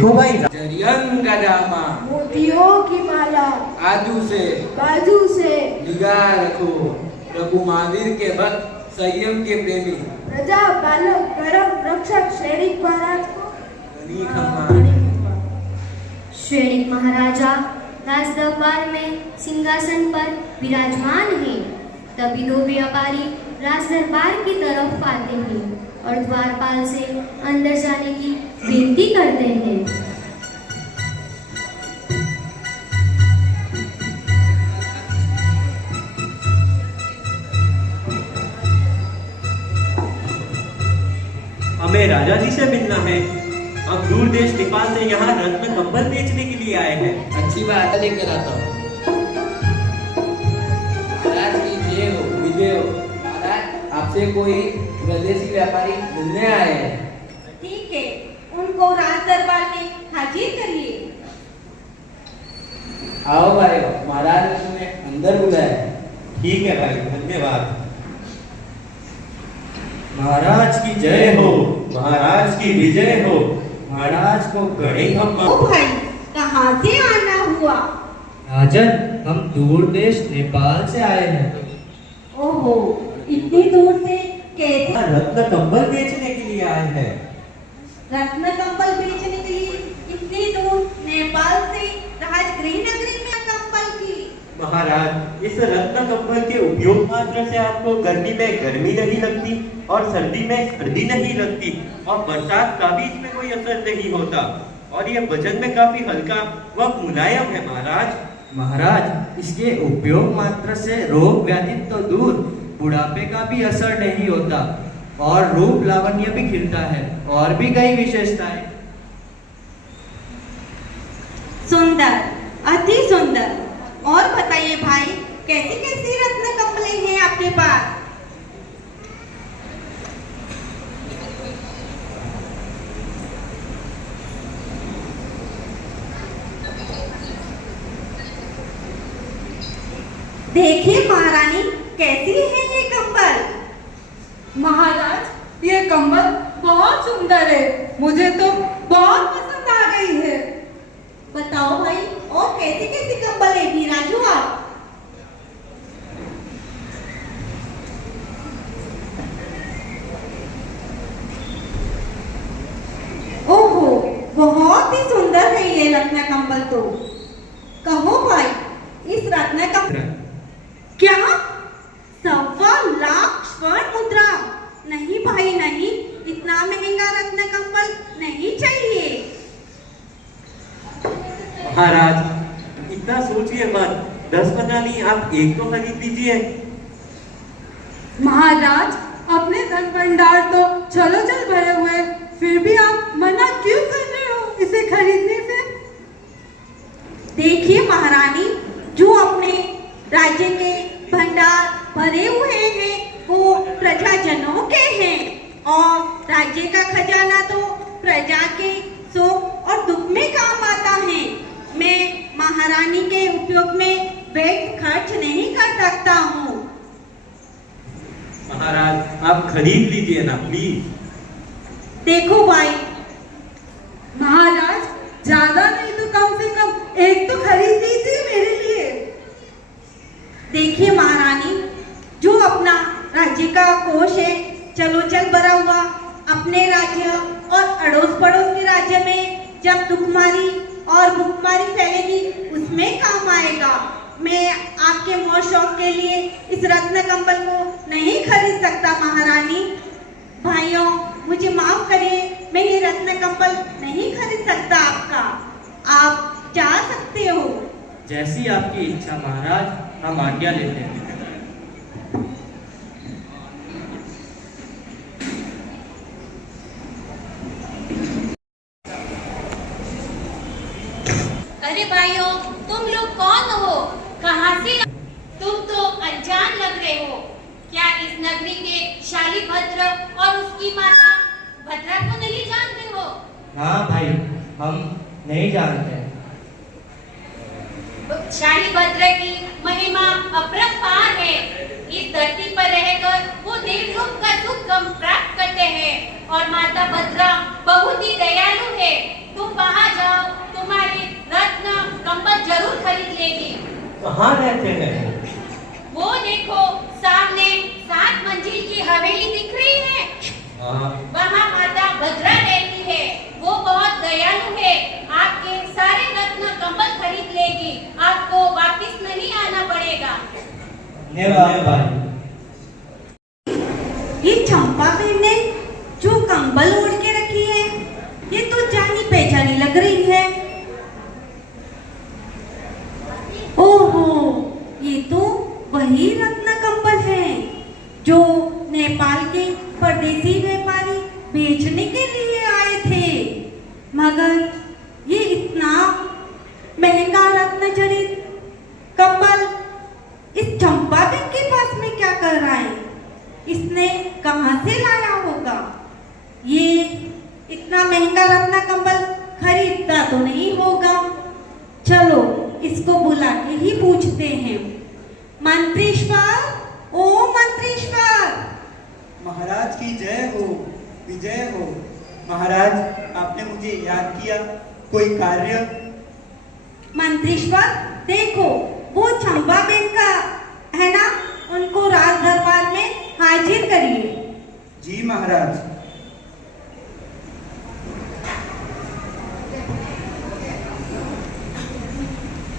देखो भाई, जरियन का जामा, मोतियों की माला, आजू से बाजू से निगाह रखो, प्रभु महावीर के भक्त, संयम के प्रेमी, प्रजा पालक धर्म रक्षक श्रेणिक महाराज को गणी खम्मा। श्रेणिक महाराजा राज दरबार में सिंहासन पर विराजमान हैं। तभी दो व्यापारी राज दरबार की तरफ आते हैं और द्वारपाल से अंदर जाने की विनती करते हैं। हमें राजा जी से मिलना है। हम दूर देश नेपाल से यहाँ रत्न कंबल बेचने के लिए आए हैं। अच्छी बात है, लेकर आता हूँ। महाराज की जय हो, विजय हो। महाराज आपसे कोई विदेशी व्यापारी मिलने आए हैं। ठीक है, उनको राज दरबार में हाजिर करिए। आओ भाई, महाराज ने तुम्हें अंदर बुलाया है। ठीक है भाई, धन्यवाद। महाराज की जय हो, महाराज की विजय हो, महाराज को गणे खम्मा। ओ भाई, कहाँ से आना हुआ? राजन, हम दूर देश नेपाल से आए हैं। ओहो, इतनी दूर से कैसे? रत्न कंबल बेचने के लिए आए हैं। रत्न कंबल बेचने के लिए इतनी दूर नेपाल से राजगृह नगरी में कंबल की? महाराज, इस रत्न कंबल के उपयोग मात्र से आपको गर्मी में गर्मी नहीं लगती और सर्दी में सर्दी नहीं लगती और बरसात का भी इसमें कोई असर नहीं होता और ये वजन में काफी हल्का व मुलायम है। महाराज, इसके उपयोग मात्र से रोग व्याधि तो दूर, बुढ़ापे का भी असर नहीं होता और रूप लावण्य भी खिलता है और भी कई विशेषताएं। सुंदर, अति सुंदर। और बताइए भाई, कैसी कैसी रत्न कंबलें हैं आपके पास? देखिए महारानी, कैसी है ये कंबल? महाराज, ये कंबल बहुत सुंदर है, मुझे तो बहुत पसंद आ गई है। बताओ भाई, और कैसी कैसी कंबलें भी राजू आप? ओहो, बहुत ही सुंदर है ये रत्न कंबल तो। कहो भाई, इस रत्न कंबल क्या 1.25 स्वर्ण मुद्रा? नहीं भाई नहीं, इतना महंगा रत्न कंबल नहीं चाहिए। महाराज, इतना सोचिए मत, 10-15 नहीं, आप एक तो खरीद लीजिए। महाराज, अपने धन भंडार तो चलो चल भरे हुए, फिर भी आप मना क्यों कर रहे हो इसे खरीदने से? देखिए महारानी, जो अपने राज्य के भंडार भरे हुए हैं वो प्रजाजनों के हैं और राज्य का खजाना तो प्रजा के सुख और दुख में काम आता है। मैं महारानी के उपयोग में व्यर्थ खर्च नहीं कर सकता हूँ। महाराज, आप खरीद लीजिए ना प्लीज। देखो भाई, महाराज, ज्यादा नहीं तो कम से कम एक तो खरीद लीजिए मेरे लिए। देखिए महारानी, जो अपना राज्य का कोष है चलो चल भरा हुआ, अपने राज्य और अड़ोस पड़ोस के राज्य में जब दुखमारी और भूखमारी फैलेगी उसमें काम आएगा। मैं आपके मोह शौक के लिए इस रत्न कंबल को नहीं खरीद सकता महारानी। भाइयों, मुझे माफ करिए, मैं ये रत्न कंबल नहीं खरीद सकता आपका। आप जा सकते हो। जैसी आपकी इच्छा महाराज, हम आज्ञा लेते हैं। अरे भाइयों, तुम लोग कौन हो? कहाँ से? तुम तो अनजान लग रहे हो। क्या इस नगरी के शालीभद्र और उसकी माता भद्रा को नहीं जानते हो? हाँ भाई, हम नहीं जानते। शालीभद्र की महिमा अपरंपार है। इस धरती पर रहकर वो देवलोक का सुख प्राप्त करते हैं और माता भद्रा बहुत ही दयालु है। तुम वहाँ जाओ, तुम्हारी रत्न कंबल जरूर खरीद लेगी। कहाँ रहते हैं? वो देखो सामने 7 मंजिल की हवेली दिख रही है। वहाँ माता भद्रा रहती है। वो बहुत दयालु है, आपके सारे रत्न कंबल खरीद लेगी। आपको वापिस नहीं आना पड़ेगा। धन्यवाद। ये चंपा बहन ने जो कंबल ओढ़ के रखी है, ये तो जानी पहचानी लग रही है। ओहो, ये तो वही रत्न कंबल है जो नेपाल के परदेसी व्यापारी बेचने के लिए आए थे। मगर ये इतना महंगा रत्न जड़ित कंबल इस चंपा बहन के पास में क्या कर रहा है? इसने कहां से लाया होगा? ये इतना महंगा रत्न कंबल खरीदता तो नहीं होगा। चलो इसको बुला के ही पूछते हैं। मंत्रीश्वर, ओ मंत्रीश्वर। महाराज की जय हो, विजय हो। महाराज, आपने मुझे याद किया, कोई कार्य? मंत्रीश्वर, देखो वो चंपा बहन का है ना, उनको राज दरबार में हाजिर करिए। जी महाराज।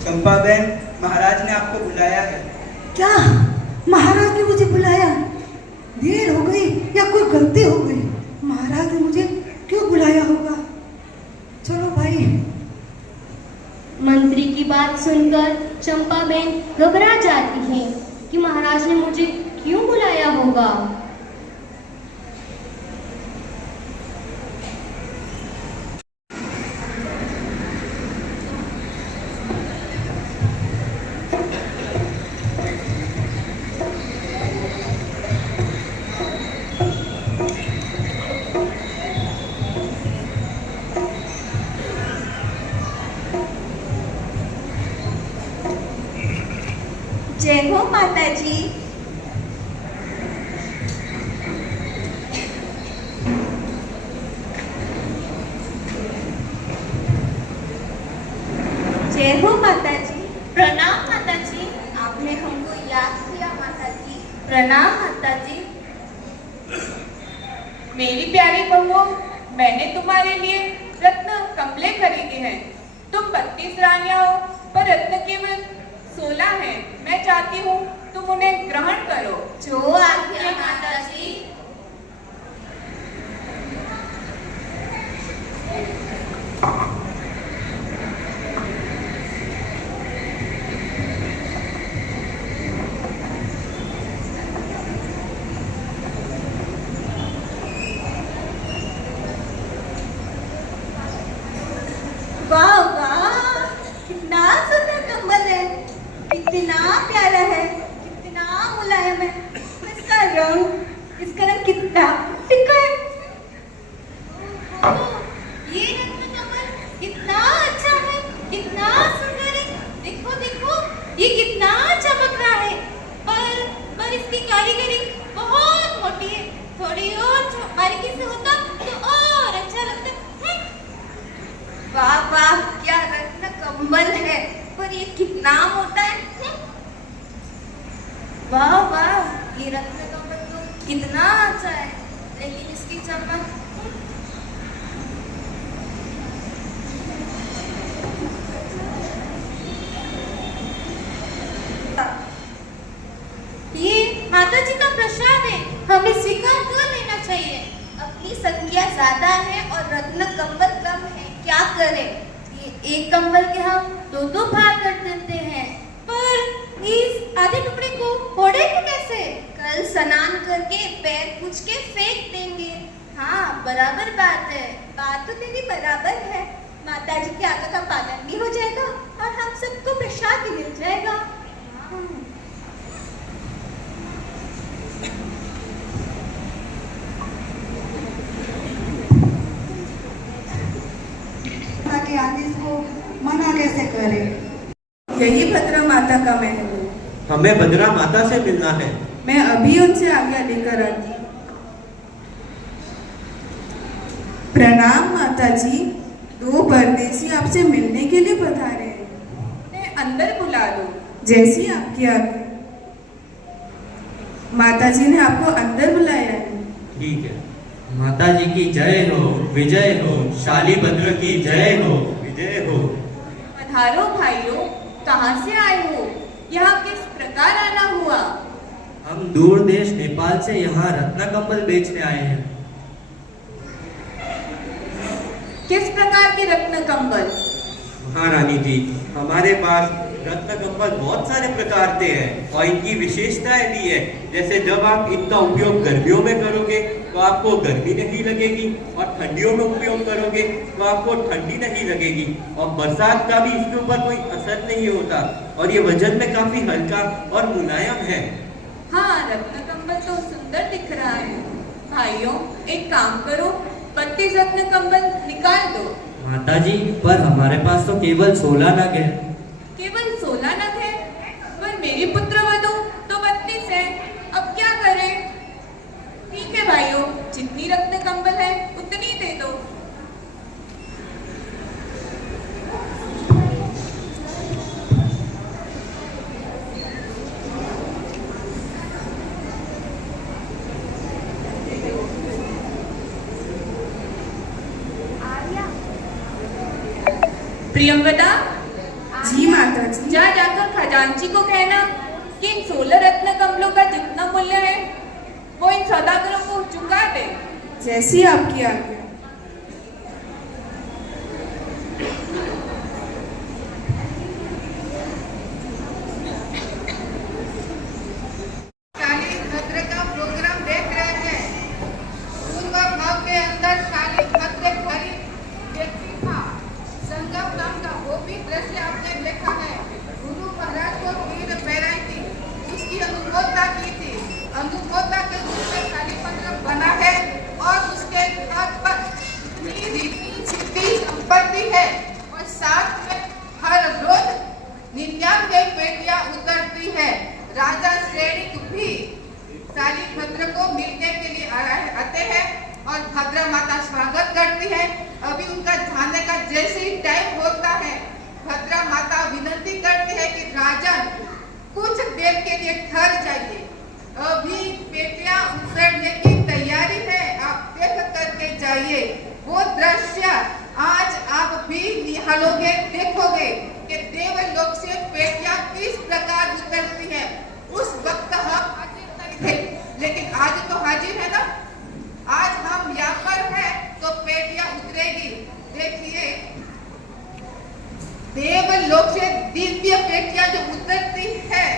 चंपा बहन, महाराज ने आपको बुलाया है। क्या महाराज ने मुझे बुलाया? देर हो गई या कोई गलती हो गई? महाराज ने मुझे क्यों बुलाया होगा? चलो भाई। मंत्री की बात सुनकर चंपा बहन घबरा जाती है कि महाराज ने मुझे क्यों बुलाया होगा। जय हो माता जी। जय हो माता जी। प्रणाम माता जी। आपने हमको याद किया माता जी। प्रणाम माता जी। मेरी प्यारी बहुओं, मैंने तुम्हारे लिए रत्न कंबले खरीदे हैं। तुम 32 रानियां हो, पर रत्न केवल 16 हैं। मैं चाहती हूँ तुम उन्हें ग्रहण करो। जो आज्ञा माता जी। वाह वाह, कितना सुंदर कंबल है, कितना प्यारा है, कितना मुलायम है। इसका रंग कितना फिका है। ये रत्न कमल कितना अच्छा है, कितना सुंदर है। देखो देखो, ये कितना चमक रहा है। पर इसकी कारीगरी बहुत मोटी है। थोड़ी और बारीकी से होता तो और अच्छा लगता है। वाह वाह, क्या रत्न कंबल है, पर ये कितना मोटा है। वाह वाह, ये रत्न कंबल तो कितना अच्छा है, लेकिन इसकी चमक। ये माता जी का प्रसाद है, हमें स्वीकार कर लेना चाहिए। अपनी संख्या ज्यादा है और रत्न कंबल कम है, क्या करें। ये एक कंबल के हम दो भाग कर देते हैं। पर इस आधे टुकड़े को फोड़ेंगे कैसे? कल स्नान करके पैर पूछ के फेंक देंगे। हाँ, बराबर बात है। बात तो तेरी बराबर है। माता जी की आज्ञा का पालन भी हो जाएगा और हम सबको प्रसाद भी मिल जाएगा। के आदेश को मना कैसे करें? यही भद्रा माता का महल है। हमें भद्रा माता से मिलना है। मैं अभी उनसे आज्ञा लेकर आती हूँ। प्रणाम माता जी। दो परदेसी आपसे मिलने के लिए पधारे हैं। उन्हें अंदर बुला दो। जैसी आपकी आज्ञा। माताजी ने आपको अंदर बुलाया है। ठीक है। माता जी की जय हो, विजय हो, शाली भद्र की जय हो, विजय हो। पधारो भाइयों, कहाँ से आए हो? यहाँ किस प्रकार आना हुआ? हम दूर देश नेपाल से यहाँ रत्न कंबल बेचने आए हैं। किस प्रकार के रत्न कंबल? महारानी जी, हमारे पास रत्न कंबल बहुत सारे प्रकार के हैं और इनकी विशेषताएं भी है। जैसे जब आप इनका उपयोग गर्मियों में करोगे तो आपको गर्मी नहीं लगेगी, और ठंडियों में उपयोग करोगे तो आपको ठंडी नहीं लगेगी, और बरसात का भी इसके ऊपर कोई असर नहीं होता, और ये वजन में काफी हल्का और मुलायम है। हाँ, रत्न कंबल तो सुंदर दिख रहा है। भाइयों, एक काम करो, 32 रत्न कंबल निकाल दो। माता जी, पर हमारे पास तो केवल 16 नग है। केवल 16 नग है? पर मेरी पुत्रवधू तो 32 है। अब क्या करें? ठीक है भाइयों, जितनी रत्न कंबल है उतनी दे दो। प्रियंवदा। जी माता जी। जाकर खजांची को कहना कि इन 16 रत्न कमलों का जितना मूल्य है वो इन सौदागरों को चुका दे। जैसी आपकी आज्ञा। शाली भद्र का प्रोग्राम देख रहे हैं। पूर्व भाग के अंदर शाली भद्र भरी व्यक्ति था। संगम नाम का वो भी दृश्य आपने देखा है। गुरु महाराज को पीर पैराई थी, उसकी अनुमोदना की थी। अनुमोदना के रूप में शाली भद्र बना है और उसके हाथ पर रीति सिद्धि संपत्ति है, और साथ में हर रोज 99 बेटियां उतरती है। राजा श्रेणिक भी शाली भद्र को मिलने के लिए आते हैं और भद्रा माता स्वागत करती है। अभी उनका जाने का जैसे ही टाइम होता है, भद्रा माता विनती करती है कि राजन कुछ देर के लिए ठहर जाइए, अभी बेटियां उतरने की तैयारी है, आप देख करके जाइए। वो दृश्य आज आप भी निहालोगे, देखोगे कि देवलोक से बेटियां किस प्रकार उतरती है। उस वक्त हम हाजिर नहीं थे, लेकिन आज तो हाजिर है ना। आज हम यहाँ पर हैं तो बेटियां उतरेगी। देखिए, देवलोक से दिव्य बेटियां जो उतरती है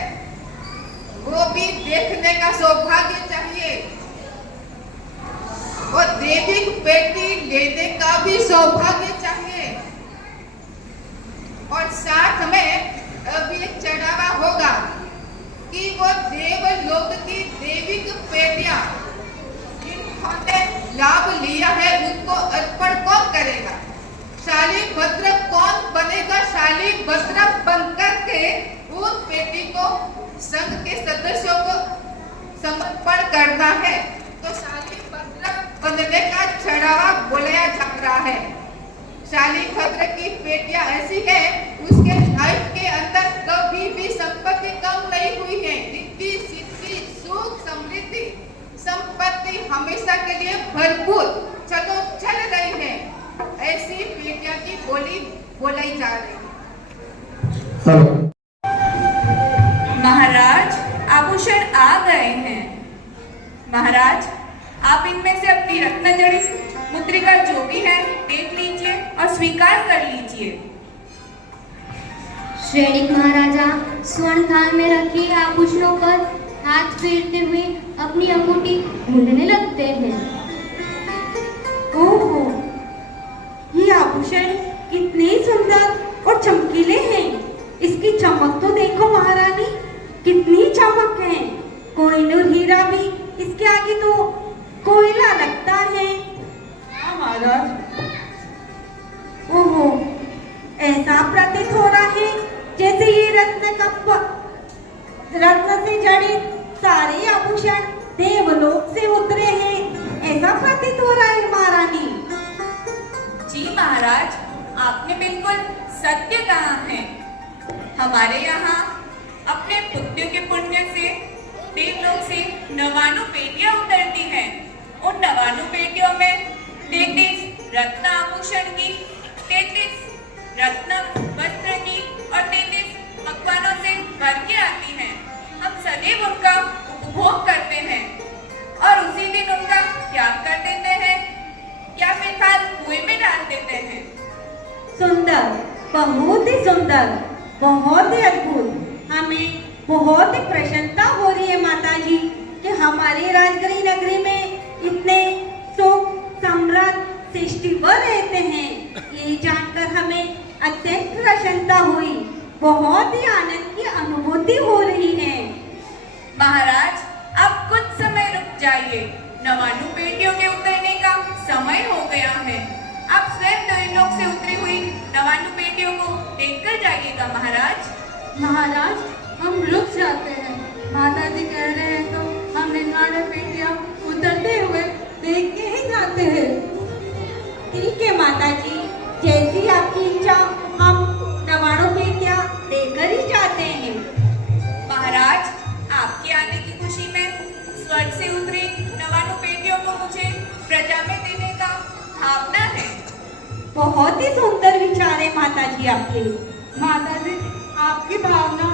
वो भी देखने का सौभाग्य चाहिए, और देवी बेटी लेने का भी सौभाग्य चाहिए। और साथ में अभी एक चढ़ावा होगा कि वो देवलोक की देविक बेटियां जिन्होंने लाभ लिया है उनको अर्पण कौन करेगा? शाली भद्र कौन बनेगा? शाली भद्र बनकर के उस बेटी को संघ के सदस्यों को समर्पण करना है। तो शाली भद्र बनने का चढ़ावा बोलाया जा रहा है। शाली भद्र की बेटियां ऐसी है, उसके लाइफ के अंदर कभी भी संपत्ति कम नहीं हुई है। रिद्धि सिद्धि सुख समृद्धि संपत्ति हमेशा के लिए भरपूर चलो चल रही है। ऐसी बेटियां की बोली बोलाई जा रही है। महाराज, आभूषण आ गए हैं। महाराज, आप इनमें से अपनी रत्न जड़ित मुद्रिका जो भी है देख लीजिए और स्वीकार कर लीजिए। श्रेणिक महाराजा स्वर्ण थाल में रखी आभूषणों पर हाथ फेरते हुए अपनी अंगूठी ढूंढने लगते हैं। ओहो, ये आभूषण कितने सुंदर और चमकीले हैं। इसकी चमक तो देखो महारानी, कितनी चमक है। कोहिनूर हीरा भी इसके आगे तो कोयला लगता है। हाँ महाराज। ओहो, ऐसा प्रतीत हो रहा है जैसे ये रत्न से जड़ित सारे आभूषण देवलोक से उतरे हैं। ऐसा प्रतीत हो रहा है महारानी। जी महाराज, आपने बिल्कुल सत्य कहा है। हमारे यहाँ अपने पुत्रों के पुण्य से देवलोक से 99 पेटियां उतरती हैं। उन 99 पेटियों में 33 रत्न आभूषण की, 33 रत्न वस्त्र की और 33 पकवानों से भर के आती हैं। हम सदैव उनका उपभोग करते हैं और उसी दिन उनका त्याग कर देते हैं या फिर खाल कुएं में डाल देते हैं। सुंदर, बहुत ही सुंदर, बहुत ही अद्भुत। हमें बहुत ही प्रसन्नता हो रही है माता जी कि हमारी राजगिरी नगरी में इतने सुख समृद्ध सृष्टिवर रहते हैं। ये जानकर हमें अत्यंत प्रसन्नता हुई, बहुत ही आनंद की अनुभूति हो रही है। महाराज, अब कुछ समय रुक जाइए। 99 पेटियों के उतरने का समय हो गया है। आप स्वयं देवलोक से उतरी हुई 99 पेटियों को देखकर जाइएगा महाराज। महाराज, हम रुक जाते हैं। माता जी कह रहे हैं तो हम 99 पेटियां उतरते हुए देख के ही जाते हैं। ठीक है माता जी, जैसी आपकी इच्छा, हम 99 पेटियां लेकर ही जाते हैं। महाराज, आपके आने की खुशी में स्वर्ग से उतरी 99 पेटियों को मुझे प्रजा में देने का भावना है। बहुत ही सुंदर विचार है माता जी आपके। माता जी, आपकी भावना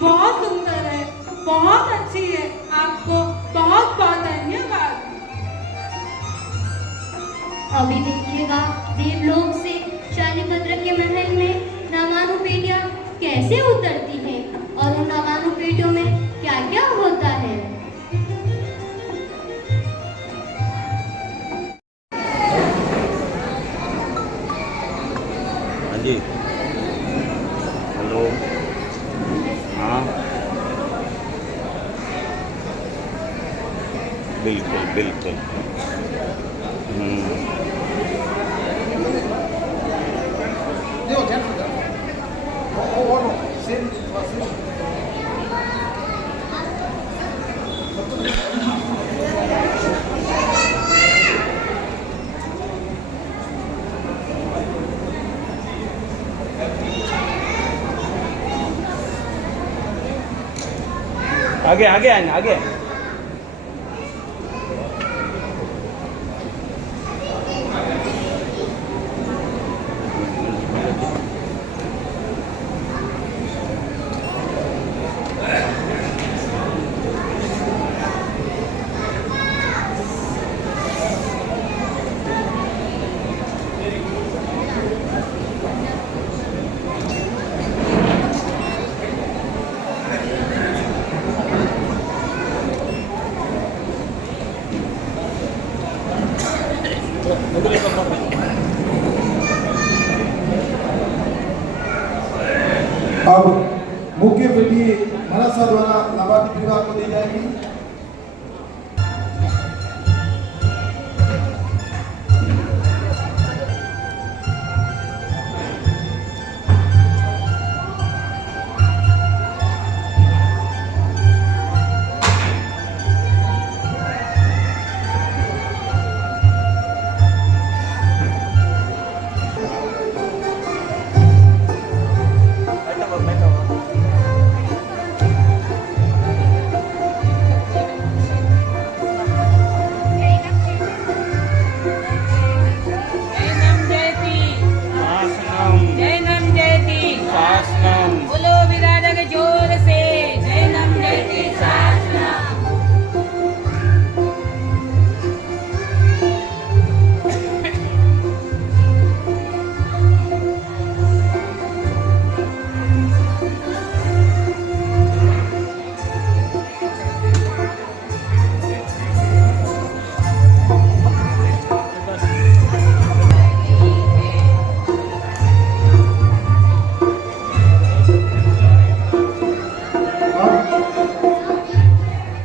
बहुत सुंदर है, बहुत अच्छी है। आपको बहुत बहुत धन्यवाद। अभी देखिएगा देवलोक से शालिभद्र के महल में 99 पेटियां कैसे उतरती हैं और उन 99 पेटियों में क्या क्या होता है। हाँ जी, हेलो, हाँ, बिल्कुल बिल्कुल। आगे आगे आए आगे। अब मुख्य पेटी मनसा द्वारा लाभार्थी परिवार को दी जाएगी।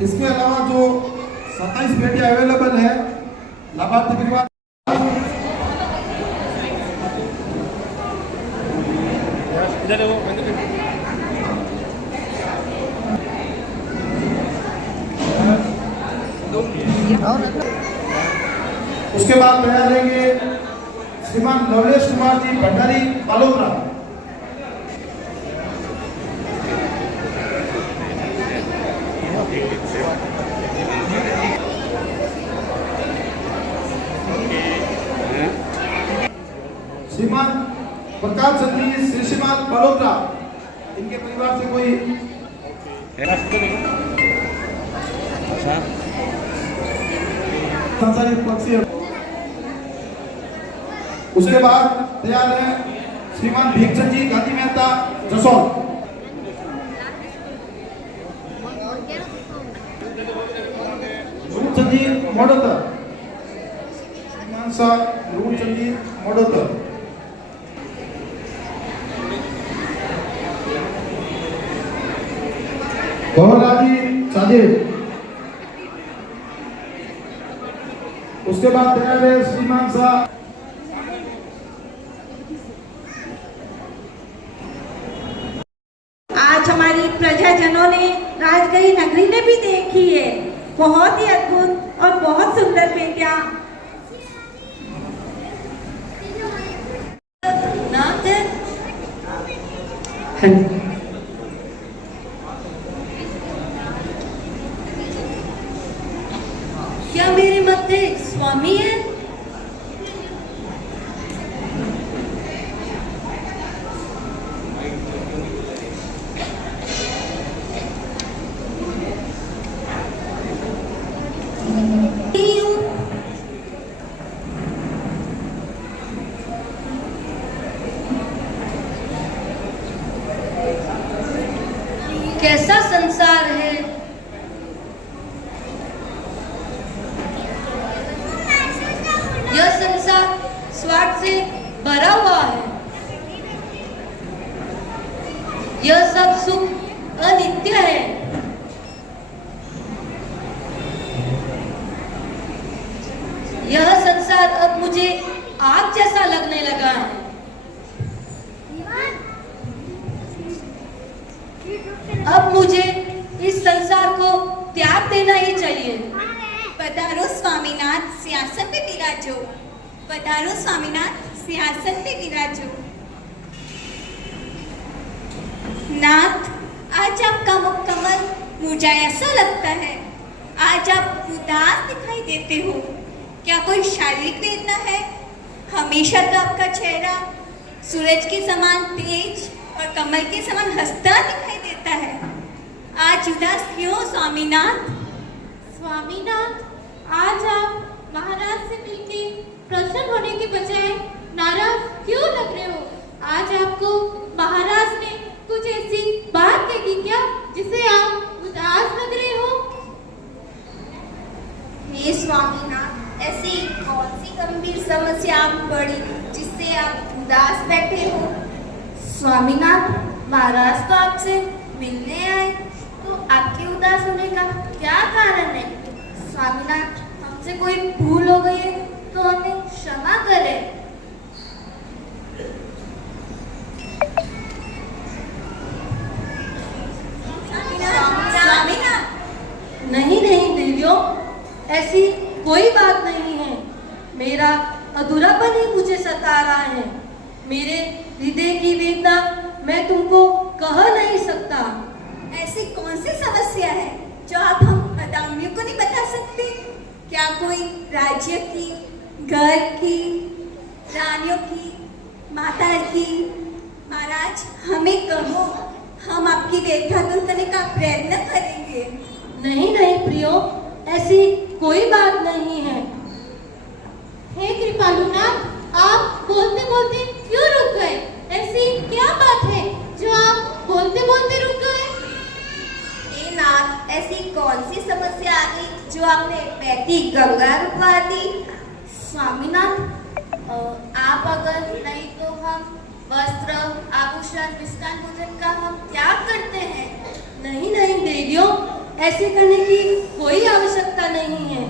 इसके अलावा जो 27 पेटी अवेलेबल है लाभार्थी परिवार, उसके बाद तैयार रहेंगे श्रीमान लवलेश कुमार जी भंडारी बालोतरा। श्रीमान प्रकाश चंद जी श्रीमान बालोतरा, इनके परिवार से कोई सांसारिक पक्षी है। उसके बाद तैयार है श्रीमान भीमचंद जी गांधी मेहता जसौल। रूपचंद जी मोडोतर, श्रीमान सा रूपचंद जी मोडोतर। गौराजी साजिद। उसके बाद तैयार है श्रीमान सा आज हमारी प्रजाजनों ने राजगढ़ी नगरी ने भी देखी है। बहुत ही अद्भुत और बहुत सुंदर बेटियां। क्या मेरे मध्य स्वामी है? कैसा संसार है? यह संसार स्वार्थ से भरा हुआ है। यह सब सुख अनित्य है। यह संसार अब मुझे आग जैसा लगने लगा है। अब मुझे इस संसार को त्याग देना ही चाहिए। पधारो स्वामीनाथ, सिंहासन पे विराजो। पधारो स्वामीनाथ, सिंहासन पे विराजो। नाथ, आज आपका मुख कमल मुरझाया सा लगता है। आज आप उदास दिखाई देते हो। क्या कोई शारीरिक वेदना है? हमेशा तो आपका चेहरा सूरज के समान तेज और कमल के समान हंसता दिखाई देता है। आज उदास क्यों स्वामीनाथ? स्वामीनाथ, आज आप महाराज से मिलके प्रसन्न होने के बजाय नाराज क्यों लग रहे हो? आज आपको महाराज ने कुछ ऐसी बात कही क्या जिसे आप उदास लग रहे हो? हे स्वामीनाथ, ऐसी कौन सी गंभीर समस्या आप पड़ी जिससे आप उदास बैठे हो? स्वामीनाथ, महाराज तो आपसे मिलने आए, तो आपके उदास होने का क्या कारण है? स्वामीनाथ, हमसे कोई भूल हो गई है तो हमें क्षमा करें। नहीं नहीं देवियों, ऐसी कोई बात नहीं है। मेरा अधूरापन ही मुझे सता रहा है। मेरे हृदय की वेदना मैं तुमको कह नहीं सकता। ऐसी कौन सी समस्या है जो आप हम अदामियों को नहीं बता सकते? क्या कोई राज्य की, घर की, रानियों की, माता की? महाराज, हमें कहो, हम आपकी वेदना दूर करने का प्रयत्न करेंगे। नहीं नहीं प्रियो, ऐसी कोई बात नहीं है। हे कृपालुनाथ, आप बोलते बोलते क्यों रुक गए? ऐसी क्या बात है जो आप बोलते बोलते रुक गए? हे नाथ, ऐसी कौन सी समस्या आ गई जो आपने बहती गंगा रुकवा दी? स्वामीनाथ, आप अगर नहीं तो हम वस्त्र, आभूषण, मिष्टान भोजन का हम त्याग करते हैं। नहीं नहीं देवियों, ऐसे करने की कोई आवश्यकता नहीं है।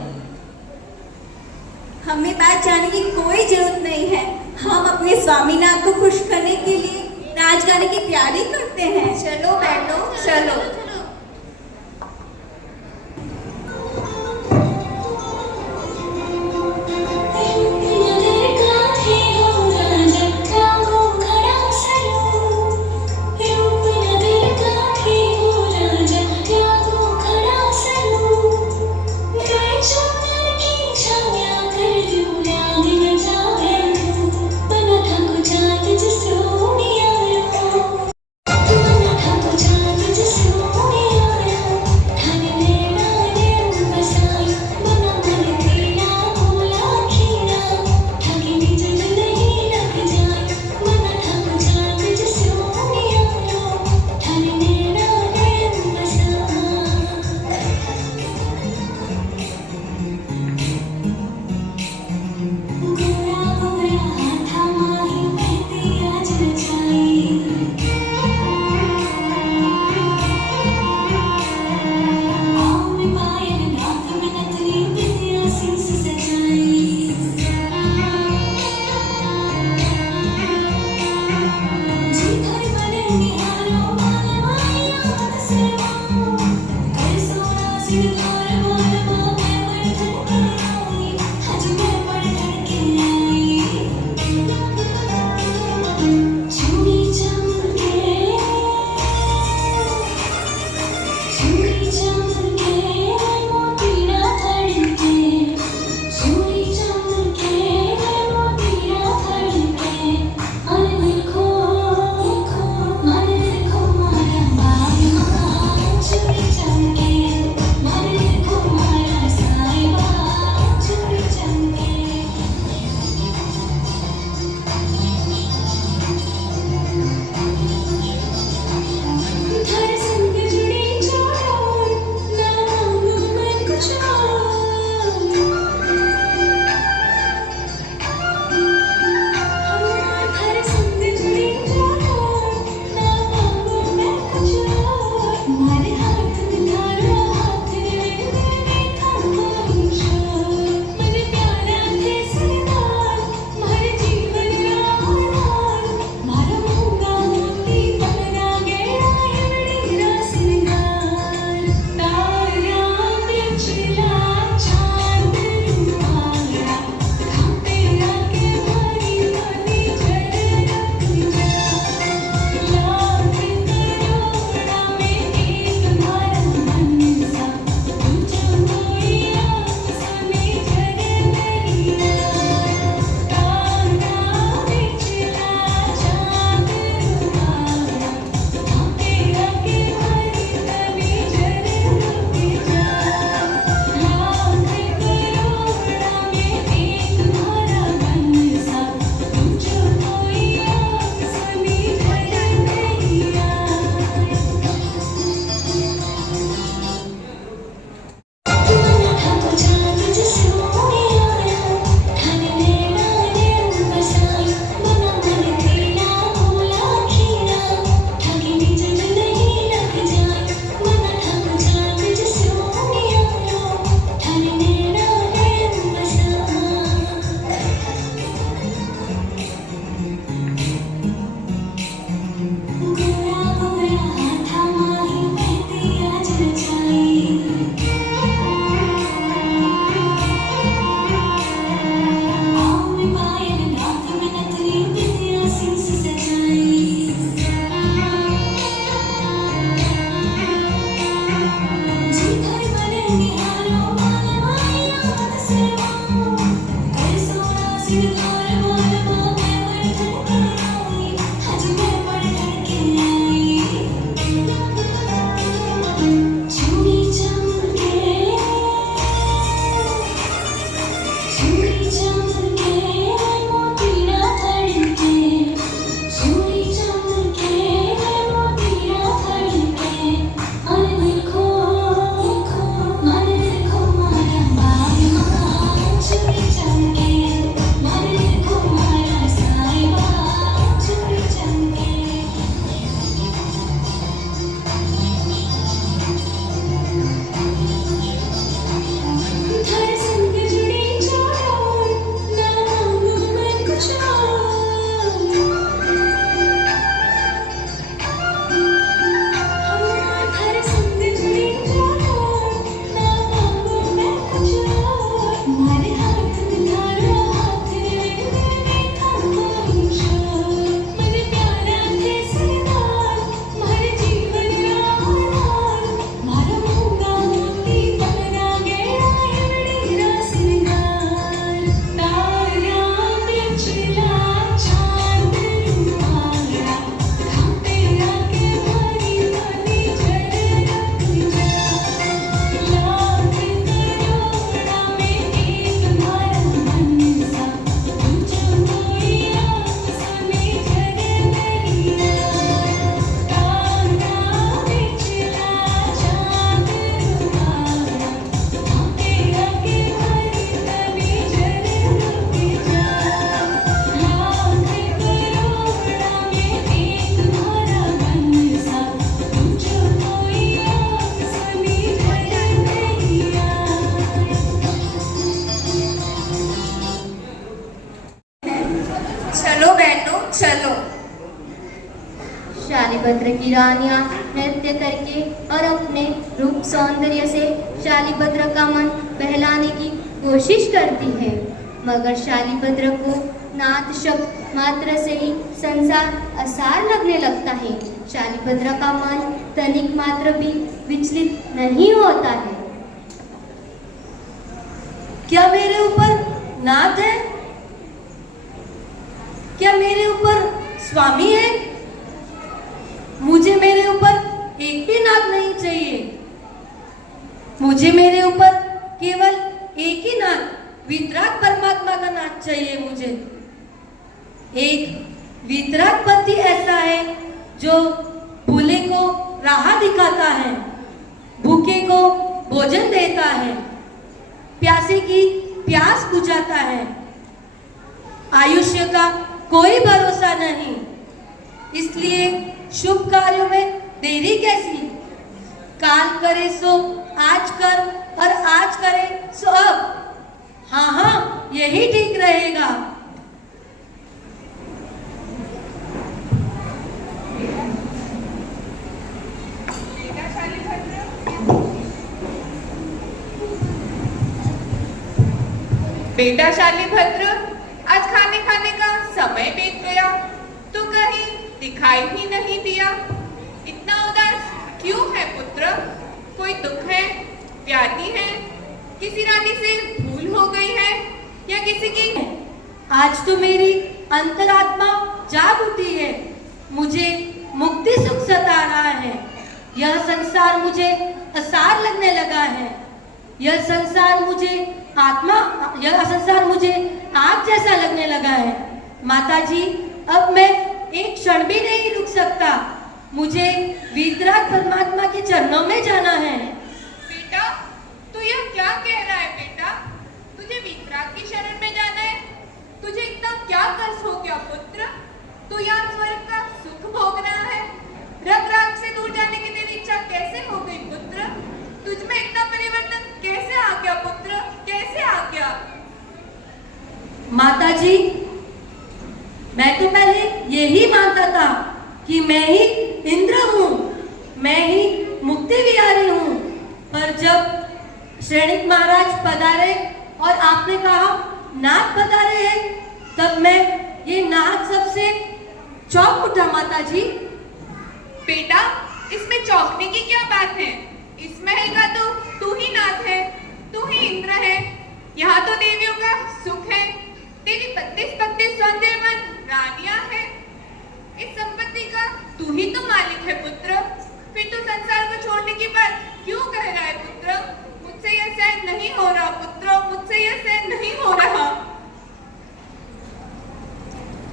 हमें बात जानने की कोई जरूरत नहीं है। हम अपने स्वामीनाथ को खुश करने के लिए नाच गाने की तैयारी करते हैं। चलो बैठो, चलो। दिन लड़का थे हो सभी रानियां नृत्य करके और अपने रूप सौंदर्य से शालीभद्र का मन बहलाने की कोशिश करती है, मगर शालीभद्र को नाद शब्द मात्र से ही संसार असार लगने लगता है। शालीभद्र का मन तनिक मात्र भी विचलित नहीं होता है। क्या मेरे ऊपर नाद है? क्या मेरे ऊपर स्वामी है? मुझे मेरे ऊपर एक भी नाद नहीं चाहिए। मुझे मेरे ऊपर केवल एक ही नाद, वितराग परमात्मा का नाद चाहिए। मुझे एक वितराग पति ऐसा है जो भूले को राह दिखाता है, भूखे को भोजन देता है, प्यासे की प्यास बुझाता है। आयुष्य का कोई भरोसा नहीं, इसलिए शुभ कार्यों में देरी कैसी? काल करे सो आज कर और आज करे सो अब। हाँ, यही ठीक रहेगा। बेटा शालीभद्र, आज खाने खाने का समय बीत गया, तू कहीं दिखाई ही नहीं दिया। इतना उदास क्यों है पुत्र? कोई दुख है, व्याधि है, किसी रानी से भूल हो गई है या किसी की? आज तो मेरी अंतरात्मा जाग उठी है, मुझे मुक्ति सुख सता रहा है। यह संसार मुझे असार लगने लगा है। यह संसार मुझे आग जैसा लगने लगा है। माताजी, अब मैं एक क्षण भी नहीं रुक सकता। मुझे वितराग परमात्मा के चरणों में जाना है। बेटा, तू यह क्या कह रहा है बेटा? तुझे वितराग की शरण में जाना है? तुझे इतना क्या कष्ट हो गया पुत्र? तू यहाँ स्वर्ग का सुख भोग रहा है, रग राग से दूर जाने की तेरी इच्छा कैसे हो गई पुत्र? तुझ में इतना परिवर्तन कैसे आ गया पुत्र? कैसे आ गया? माताजी, मैं तो पहले यही मानता था कि मैं ही इंद्र हूँ, मैं ही मुक्ति विहारी हूँ। पर जब श्रेणिक महाराज पधारे और आपने कहा नाग पधारे हैं, तब मैं ये नाग सबसे चौंक उठा। माताजी, बेटा, इसमें चौंकने की क्या बात है? इस महल का तो तू ही नाथ है, तू ही इंद्र है। यहाँ तो देवियों का सुख है, तेरी 32 सौंदर्यवान रानियां हैं। इस संपत्ति का तू ही तो मालिक है पुत्र। फिर तू संसार को छोड़ने की बात क्यों कह रहा है पुत्र? मुझसे यह सहन नहीं हो रहा पुत्र, मुझसे यह सहन नहीं हो रहा।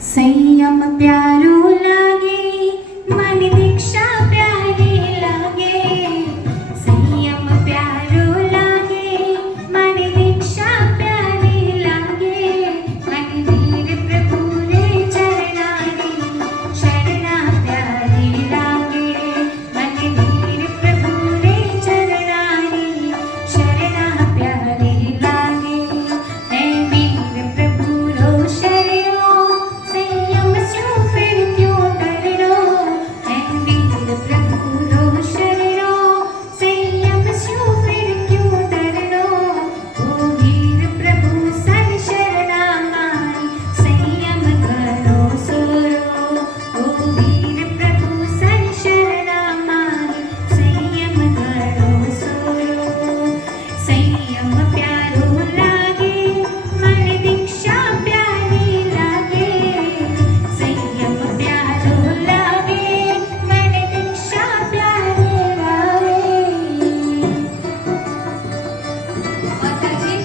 संयम प्यारो लागे, मन दीक्षा प्यारी लागे। संयम प्यारो लागे, मन दीक्षा प्यारी लागे। मन वीर प्रभु रे चरणारी, शरणा प्यारी लागे। मन वीर प्रभु रे चरणारी, शरणा प्यारी लागे। ऐ वीर प्रभु रो शरणो, संयम स्यों फिर क्यों डरनो। ऐ वीर प्रभु रो शरणो, संयम स्यों फिर क्यों डरनो। ओ वीर प्रभु सन शरणा माई, संयम करो सोरो। ओ वीर प्रभु सन शरणा माई, संयम करो सोरो। संयम प्यारो लागे, मन दीक्षा प्यारी लागे। संयम प्यारो लागे, मन दीक्षा प्यारी लागे। माताजी,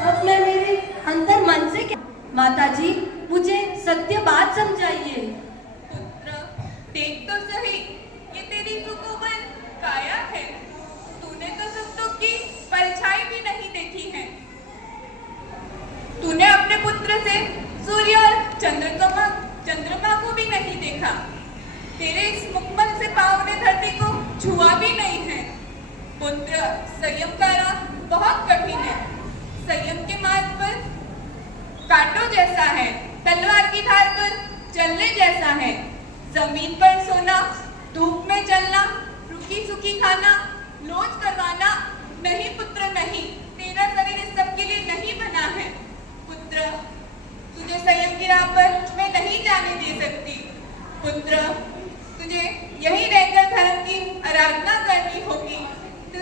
अब मैं मेरे अंतर मन से क्या? माताजी, मुझे सत्य बात समझाइए। पुत्र, देख तो सही, ये तेरी सुकोमल काया है। तूने तो सुख दुख की परछाई भी नहीं देखी है। तूने अपने पुत्र से सूर्य और चंद्रमा को भी नहीं देखा। तेरे इस मुखमल से पाँव ने धरती को छुआ भी नहीं है। पुत्र, संयम का राह बहुत कठिन है। संयम के मार्ग पर कांटों जैसा है, तलवार की धार पर चलने जैसा है। जमीन पर सोना धूप में चलना, रुकी सुखी खाना, लौट करवाना, नहीं पुत्र नहीं, तेरा शरीर इस सब के लिए नहीं बना है। पुत्र, तुझे संयम की राह पर मैं नहीं जाने दे सकती। पुत्र, तुझे यहीं रहकर धर्म की आराधना करनी होगी, तो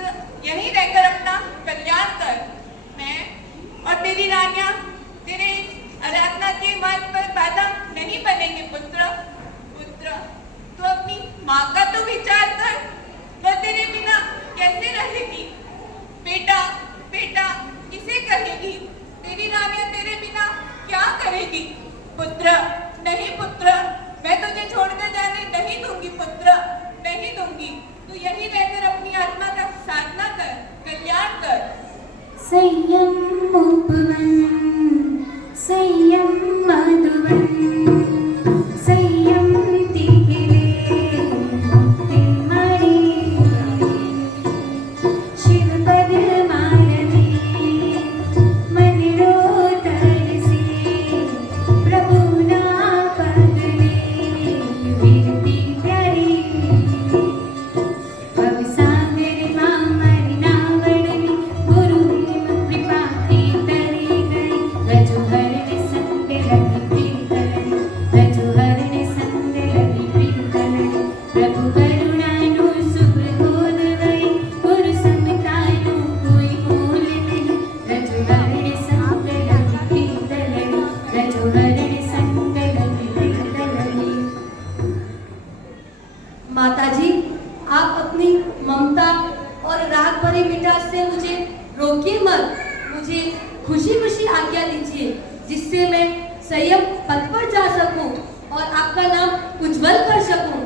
यहीं रहकर अपना कल्याण कर। मैं और तेरी रानियां तेरे आराधना के मार्ग पर बाधा नहीं बनेंगे। पुत्र, पुत्र, तू अपनी माँ का तो विचार कर, वह तेरे बिना कैसे रहेगी? बेटा, बेटा किसे कहेगी? तेरी रानियां तेरे बिना क्या करेगी? पुत्र, नहीं पुत्र, मैं तुझे छोड़कर जाने नहीं दूंगी। पुत्र, नहीं दूंगी। तू यहीं रहकर अपनी आत्मा का साधना कर, कल्याण कर। संयम उपवन, संयम मधुवन, संयम तिगिले मुक्ति मणि, शिव पद मानवी मन रो तरसी, प्रभु ना पगले विरती प्यारी, भव सागर मामरी नावड़नी गुरु कृपा की तरी गई, रजु हरण संग लगी प्रीतलनी, रजु हरण संग लगी प्रीतलनी, प्रभु करुणानु सुप्रबोध वै, गुरु समतानु कोई मोल नहीं, रजु हरण संग लगी प्रीतलनी, रजु हरण संग लगी प्रीतलनी। माताजी, आप अपनी ममता और राग भरी मिठास से मुझे रोकिए मत। मुझे खुशी खुशी आज्ञा दीजिए, जिससे मैं संयम पथ पर जा सकूं और आपका नाम उज्जवल कर सकूं।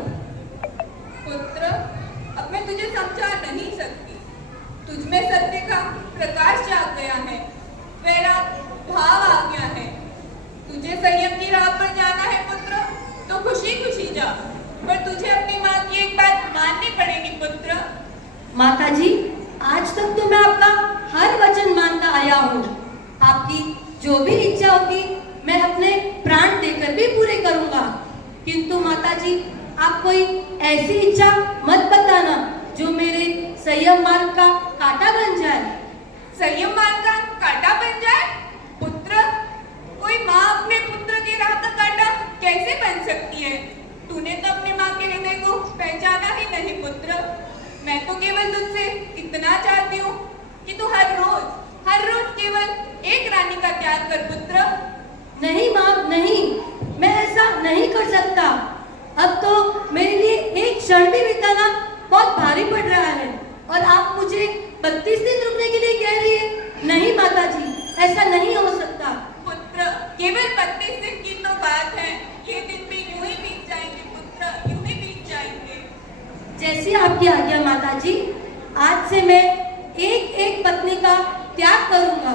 पुत्र, अब मैं तुझे समझा नहीं सकती। तुझमें सत्य का प्रकाश जाग गया है, वैराग भाव आ गया है। तुझे संयम की राह पर जाना है पुत्र, तो खुशी खुशी जा, पर तुझे अपनी माँ की एक बात माननी पड़ेगी। पुत्र, माताजी, आज तक तो मैं आपका हर वचन मानता आया हूँ। आपकी जो भी इच्छा होगी मैं अपने प्राण देकर भी पूरे करूँगा। किंतु माताजी, आप कोई ऐसी इच्छा मत बताना जो मेरे संयम मार्ग का कांटा बन जाए। संयम मार्ग का कांटा बन जाए? पुत्र, कोई माँ अपने पुत्र की राह का कांटा कैसे बन सकती है? तूने तो अपनी माँ के हृदय को पहचाना ही नहीं। पुत्र, मैं तो केवल तुझसे इतना चाहती हूँ कि तू हर रोज केवल एक रानी का त्याग कर। पुत्र, नहीं माँ, नहीं, मैं ऐसा नहीं कर सकता। अब तो मेरे लिए एक क्षण भी बिताना बहुत भारी पड़ रहा है और आप मुझे 32 दिन रुकने के लिए कह रही है। नहीं माताजी, ऐसा नहीं हो सकता। पुत्र, केवल 32 दिन की तो बात है, ये दिन भी यूं ही बीत जाएंगे। पुत्र, यूं ही बीत जाएंगे। जैसी आपकी आज्ञा माताजी। आज से मैं एक एक पत्नी का त्याग करूंगा।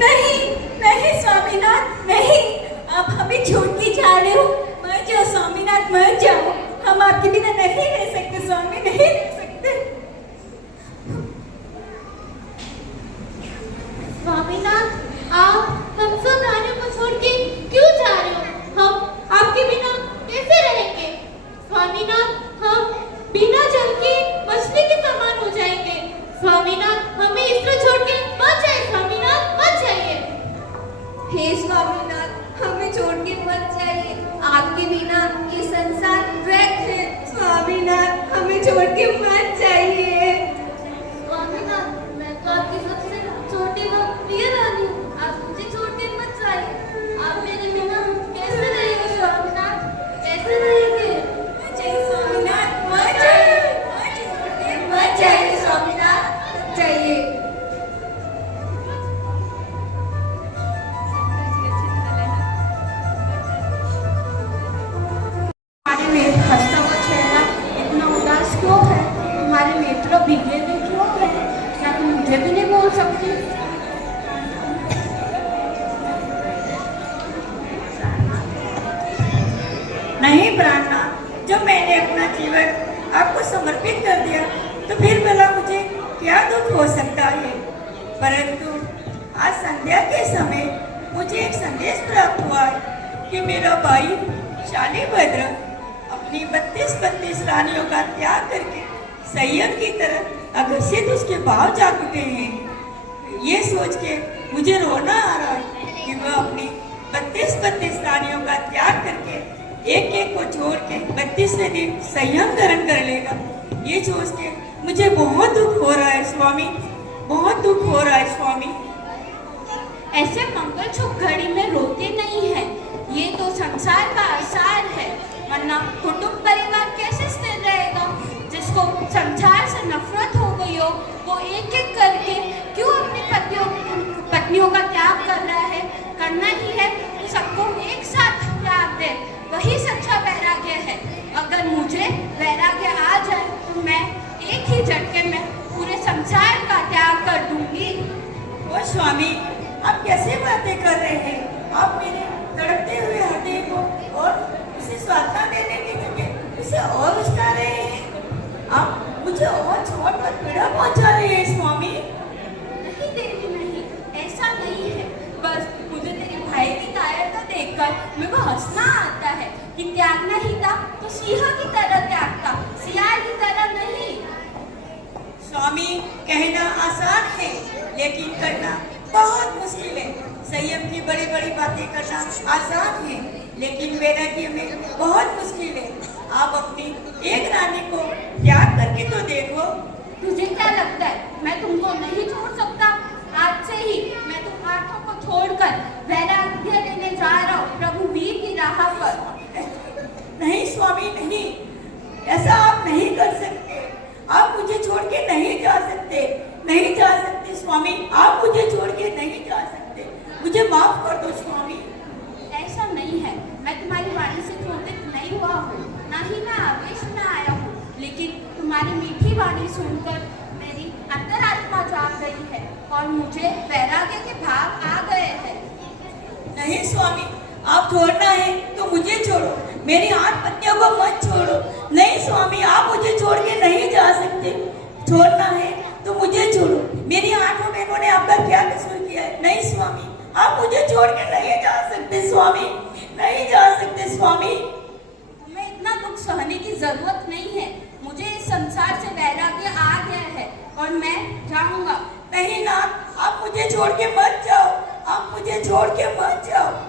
नहीं, नहीं स्वामीनाथ, नहीं, आप हमें छोड़ के जा रहे हो। मर जाओ स्वामीनाथ, मर जाओ। हम आपके बिना नहीं रह सकते स्वामी, नहीं रह सकते। स्वामीनाथ, आप हम सब रानियों को छोड़ के क्यों जा रहे हो? हम आपके बिना कैसे रहेंगे? स्वामीनाथ, हम बिना जल के मछली के समान हो जाएंगे। स्वामीनाथ, हमें इस तरह छोड़ के मत जाइए। स्वामीनाथ, मत जाइए। हे स्वामीनाथ, हमें छोड़ के मत जाइए। आपके बिना ये संसार व्यर्थ है। स्वामीनाथ, हमें छोड़ के मत जाइए। स्वामीनाथ, मैं तो आपकी सबसे छोटी व प्रिय रानी हूँ। आप मुझे छोड़ के मत जाइए। आप मेरे बिना कैसे रहेंगे स्वामीनाथ? कैसे रहेंगे? स्वामीनाथ, मत जाइए, मत जाइए स्वामीनाथ, जाइए। हमारे में हंसता हुआ चेहरा इतना उदास क्यों है? तुम्हारे नेत्र भीगे हुए क्यों है? क्या तुम मुझे भी नहीं बोल सकती? नहीं प्राणनाथ, जब मैंने अपना जीवन आपको समर्पित कर दिया तो फिर भला मुझे क्या दुख हो सकता है? परंतु आज संध्या के समय मुझे एक संदेश प्राप्त हुआ है कि मेरा भाई शालीभद्र अपनी 32 रानियों का त्याग करके संयम की तरह अघोषित उसके भाव जाग उठे हैं। ये सोच के मुझे रोना आ रहा है कि वह अपनी 32 रानियों का त्याग करके एक एक को छोड़ के 32वें दिन संयम धारण कर लेगा। ये सोच के मुझे बहुत दुख हो रहा है स्वामी, बहुत दुख हो रहा है स्वामी। ऐसे मंगलछुप घड़ी में रोते नहीं है, ये तो संसार का आसार है, वरना कुटुंब परिवार कैसे स्थिर रहेगा। जिसको संसार से नफरत हो गई हो वो एक एक करके क्यों अपनी पत्नियों का त्याग कर रहा है। करना ही है तो सबको एक साथ त्याग दे, वही सच्चा वैराग्य है। अगर मुझे वैराग्य आ जाए तो मैं एक ही झटके में पूरे संसार का त्याग कर दूंगी। ओ स्वामी, आप कैसे बातें कर रहे हैं? आप मेरे तड़पते हुए हृदय को और उसे स्वास्थ्य देने की जगह उसे और उस्का रहे हैं। आप मुझे और चोट और पीड़ा पहुंचा रहे हैं स्वामी। नहीं देवी नहीं, ऐसा नहीं है। बस मुझे तेरे भाई की कायरता देखकर मेरे को हंसना आता है कि त्यागना ही था तो सिंह की तरह त्यागता, सियार की तरह नहीं। स्वामी, कहना आसान है लेकिन करना बहुत मुश्किल है। संयम की बड़ी बड़ी बातें करना आसान है लेकिन वैराग्य में बहुत मुश्किल है। आप अपनी एक रानी को त्याग करके तो देखो। तुझे क्या लगता है मैं तुमको नहीं छोड़ सकता? आज से ही मैं तुम आठों को छोड़कर वैराग्य लेने जा रहा हूँ प्रभु वीर की राह पर। नहीं स्वामी नहीं, ऐसा आप नहीं कर सकते। आप मुझे छोड़ के नहीं जा सकते, नहीं जा सकते स्वामी। आप मुझे छोड़ के नहीं जा सकते, मुझे माफ कर दो स्वामी। ऐसा नहीं है, मैं तुम्हारी वाणी से क्रोधित नहीं हुआ हूँ, ना ही मैं आवेश में आया हूँ, लेकिन तुम्हारी मीठी वाणी सुनकर मेरी अंतरात्मा जाग गई है और मुझे वैराग्य के भाव आ गए हैं। नहीं स्वामी, आप छोड़ना है तो मुझे छोड़ो, मेरी 8 पत्नियों को मत छोड़ो। नहीं स्वामी, आप मुझे छोड़ के नहीं जा सकते। छोड़ना है तो मुझे छोड़ो, मेरी 8 बहनों ने आपका क्या कसूर किया है? नहीं स्वामी, आप मुझे छोड़ के नहीं जा सकते स्वामी, नहीं जा सकते स्वामी। तुम्हें इतना दुख सहने की जरूरत नहीं है। मुझे इस संसार से वैराग्य आ गया है और मैं जाऊंगा। नहीं नाथ, आप मुझे छोड़ के मत जाओ, आप मुझे छोड़ के मत जाओ।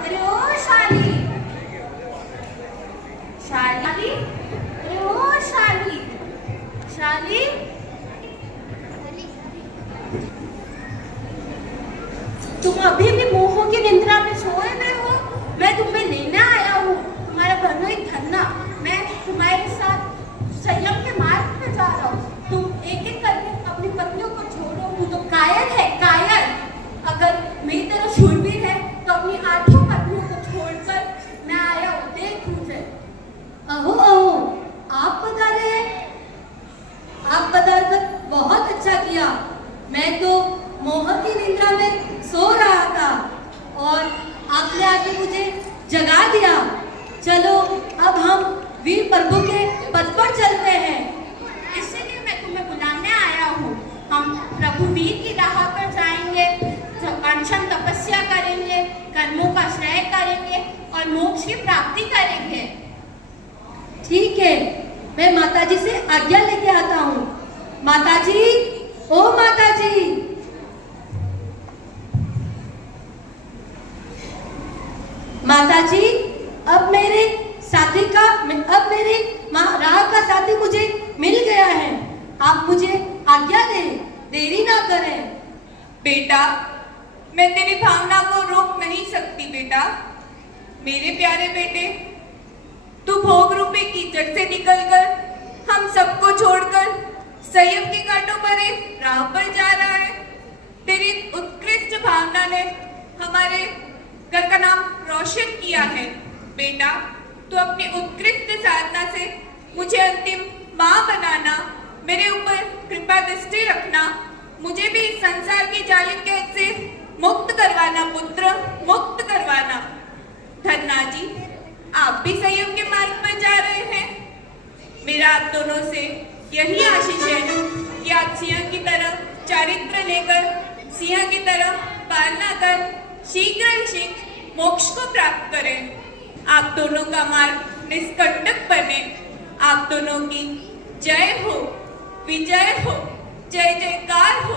अरे ओ शाली, शाली, अरे ओ शाली, शाली, तुम अभी भी मोह की निद्रा में सोए हुए हो? मैं तुम्हें लेने आया हूँ, तुम्हारा बनो एक धन्ना। मैं तुम्हारे साथ संयम के मार्ग पे जा रहा हूँ। तुम एक एक करके अपनी पत्नियों को छोड़ो, तू तो कायर है, कायर। अगर मेरी तरह शूरवीर है तो अपनी 8 पत्नियों को छोड़कर मैं आया हूँ, देख मुझे। अहो अहो, आप पधारे हैं? आप पधार कर बहुत अच्छा किया। मैं तो मोह की निद्रा में सो रहा था और आपने आके मुझे जगा दिया। चलो अब हम वीर प्रभु के पद पर चलते हैं। इसीलिए मैं तुम्हें बुलाने आया हूँ। हम प्रभु वीर की राह पर जाएंगे, अनशन तपस्या करेंगे, कर्मों का श्रेय करेंगे और मोक्ष की प्राप्ति करेंगे। ठीक है, मैं माताजी से आज्ञा लेके आता हूँ। माताजी, ओ माताजी। माताजी, अब मेरे राह का साथी मुझे मिल गया है। आप मुझे आज्ञा दें, देरी ना करें। बेटा, मैं तेरी भावना को रोक नहीं सकती बेटा। मेरे प्यारे बेटे, तू भोग रूपी कीचड़ से निकलकर हम सबको छोड़कर संयम के कांटों पर एक राह पर जा रहा है। तेरी उत्कृष्ट भावना ने हमारे घर का नाम रोशन किया है। बेटा, तू अपनी उत्कृष्ट साधना से मुझे अंतिम माँ बनाना, मेरे ऊपर कृपा दृष्टि रखना, मुझे भी इस संसार की जालिम कैद से मुक्त करवाना पुत्र, मुक्त करवाना। धन्ना जी, आप भी संयम के मार्ग पर जा रहे हैं। मेरा आप दोनों से यही आशीष है कि आप सिंह की तरह चारित्र लेकर सिंह की तरह पालना कर शीघ्र ही शीघ्र मोक्ष को प्राप्त करें। आप दोनों का मार्ग निष्कंटक बने। आप दोनों की जय हो, विजय हो, जय जयकार हो।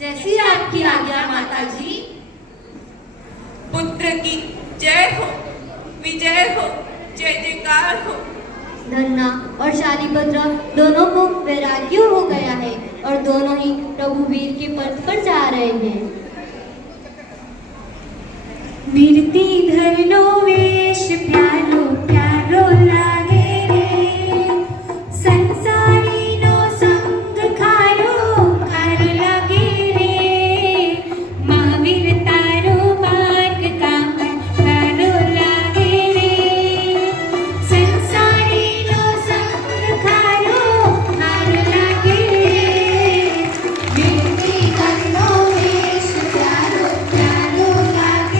जैसी आपकी आज्ञा माता जी। पुत्र की जय हो, विजय हो, जय जयकार हो। धन्ना और शालिभद्र दोनों को वैराग्य हो गया है और दोनों ही प्रभु वीर के पद पर जा रहे हैं। वीरती धरनो वेश प्यारो प्यारो लागे रे, संसारी नो संग खारो खारो लागे रे, महावीर तारो मार्ग काम तारो लागे रे, संसारी नो संग खारो खारो लागे रे, वीरती धरनो वेश प्यारो प्यारो लागे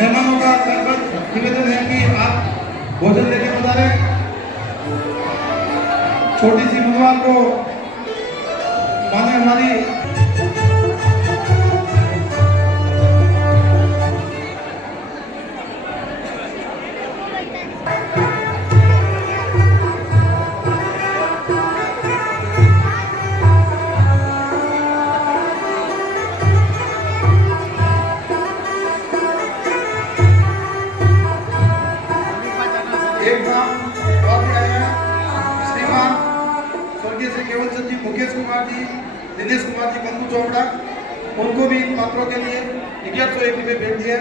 मेहमानों का निवेदन है कि आप भोजन लेके पधारे। छोटी सी मुद्रा को माने हमारी एक नाम और क्या है, श्रीमान स्वर्गीय श्री केवल चंद जी, मुकेश कुमार जी, दिनेश कुमार जी, कंकु चोपड़ा, उनको भी इन पात्रों के लिए 1101 रुपये भेज दिए।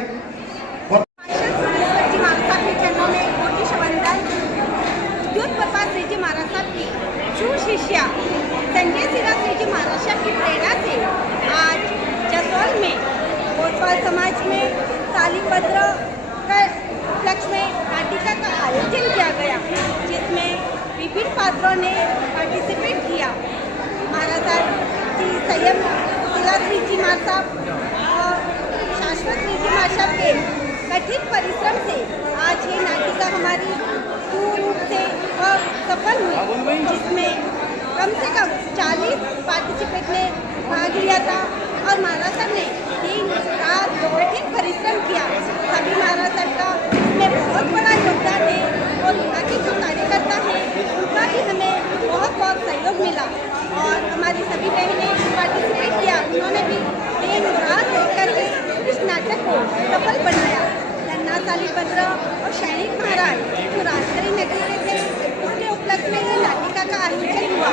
श्री जी महाराज साहब की शिष्या संजय सिन्हा श्री जी महाराज साहब की प्रेरणा से आज जसोल में कोतवाल समाज में शालीभद्र के उपलक्ष्य में नाटिका का आयोजन किया गया, जिसमें विभिन्न पात्रों ने पार्टिसिपेट किया। महाराज श्री संयम शिला श्री जी महाराज साहब और शाश्वत श्री जी महाराज साहब के कठिन परिश्रम से आज ये नाटिका हमारी रूप से और सफल हुई, जिसमें कम से कम 40 पार्टिसिपेंट ने भाग लिया था और महाराज साहब ने दिन रात कठिन परिश्रम किया। सभी महाराज साहब का इसमें बहुत बड़ा योगदान है और यहाँ के जो कार्यकर्ता हैं उनका भी हमें बहुत बहुत सहयोग मिला और हमारी सभी बहनें पार्टिसिपेट किया, उन्होंने भी दिन रात लेकर के इस नाटक को सफल बनाया। धन्ना शालीभद्र और सैनिक महाराज जो राजगढ़ी नगरी के थे, उसके उपलक्ष्य में ये नाटिका का आयोजन हुआ